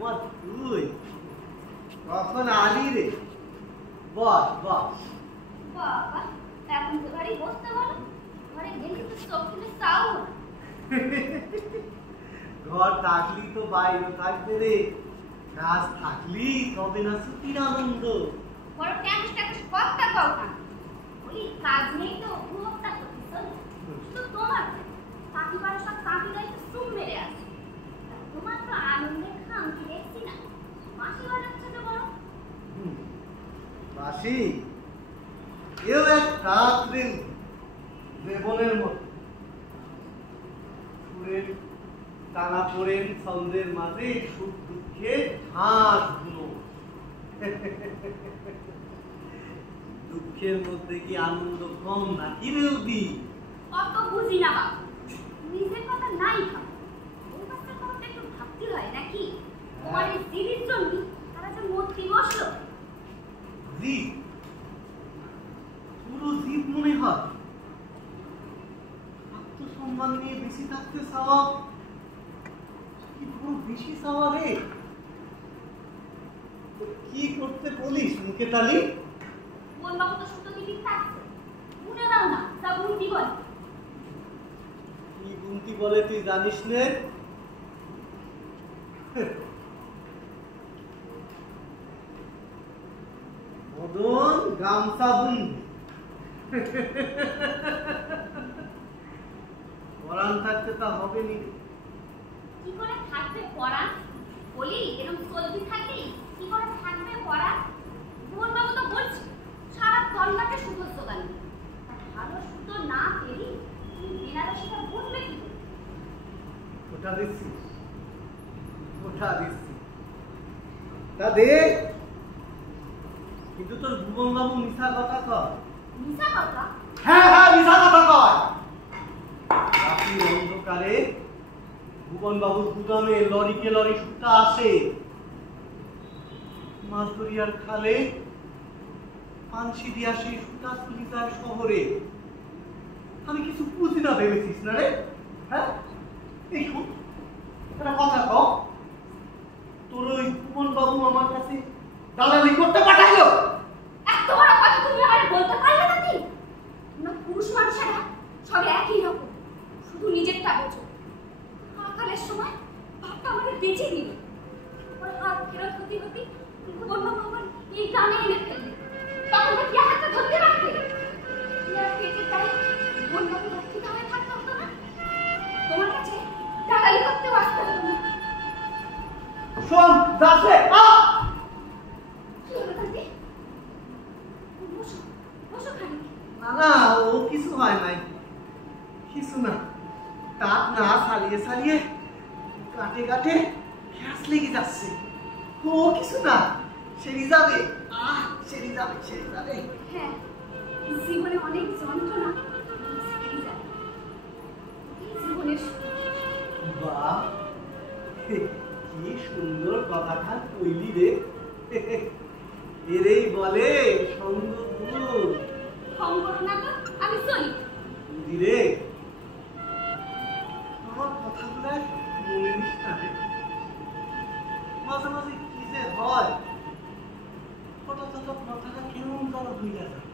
তুই কখন আলি রে? বস বস। বাবা, এখন তো ঘরে বসতে বলো। ঘরে গেলে তো চোখ খুলে চাও। ঘর থাকলি তো বাইরে থাকবে রে, কাজ থাকলি তবে না ছুটির আনন্দ। বড় ট্যাক্স কথা কও না। বলি কাজ নেই তো উপভোক্তা করতেছ। শুধু তোমার কাকি পাড়া সব কাকিরাই তো সুম মেরে আছে। তোমার তো আনন্দে খামকি দেখছি না। মাসি বানাচ্ছে তো বড়। মাসি এও এক রাত্রি দেবনের মতো সুরের টানা পড়েন ছন্দের মাঝে সুখ দুঃখে হাত গুলো। দুঃখের মধ্যে কি আনন্দ কম নাকি রে উদি? অত বুঝি না বাবা, নিজের কথা নাই ভাব। ওই বাচ্চার কথা একটু ভাবতে হয় নাকি? তোমার এই দিদির জন্য তারা যে মূর্তি বসলো। জীব পুরো জীব মনে হয়। আত্মসম্মান নিয়ে বেশি থাকতে চাওয়া কি পুরো বেশি চাওয়া রে? কি করতে বলিস মুখে তালি? বোন বাবু তো সুতো দিদি থাকছে, শুনে দাও না তা বুনতি বলে। কি বুনতি বলে তুই জানিস নে? মদন গামছা বুন পরান থাকতে তা হবে নি। কি করে থাকবে পড়া? বলি এরকম চলতি থাকলে কি করে থাকবে পড়া? বোন বাবু তো বলছে সারা তল্লাটে সুতো জোগান। ভালো সুতো না পেরি তুমি বেনারসিটা বুনবে কি করে? ওটা দিচ্ছি ওটা দিচ্ছি তা দে। কিন্তু তোর ভুবন বাবু মিথ্যা কথা কয়। মিছা কথা? হ্যাঁ হ্যাঁ মিথ্যা কথা কয়। রাত্রির অন্ধকারে ভুবন বাবুর গুদামে লরিকে লরি সুতা আসে। মাছদরিয়ার খালে পানসি দিয়া সেই সুতা চুরি যায় শহরে। আমি কিছু বুঝি না ভেবেছিস না রে? হ্যাঁ এই শোন একটা কথা কও, তোর ওই ভুবন বাবু আমার কাছে দালালি করতে পাঠাইলো? এত বড় কথা তুমি আর বলতে পারলে না কি? না পুরুষ মানুষেরা সব একই রকম, শুধু নিজেরটা বোঝো। সকালের সময় ভাবটা আমাদের বেঁচে দিল, ওর হাত ফেরত হতে হতে ভুবন বাবু আমার এই গ্রামে এনে ফেললে। তখন কি হাতটা ধরতে পারতে? ইয়ার পেটে তাই ভুবন বাবু রক্ষিত হয়ে থাকতে হতো না? তোমার কাছে দালালি করতে আসতে হতো না। শোন দাসে কি হলো তাতে? বসো বসো খানিক। না না ও কিছু হয় নাই, কিছু না। তাপ না সারিয়ে সারিয়ে কাটে কাটে গ্যাস লেগে যাচ্ছে। ও কিছু না, সেরে যাবে। সেরে যাবে সেরে যাবে। হ্যাঁ, জীবনে অনেক যন্ত্রণা জীবনের। বাহ কি সুন্দর কথাটা কইলি রে। এরেই বলে সঙ্গ গুণ। সঙ্গ না তো আমি চলি। দিরে আমার কথাগুলো মনে নিস না রে। মাঝে মাঝে কি যে হয় হঠাৎ হঠাৎ মাথাটা কেমন যেন হইয়া যায়।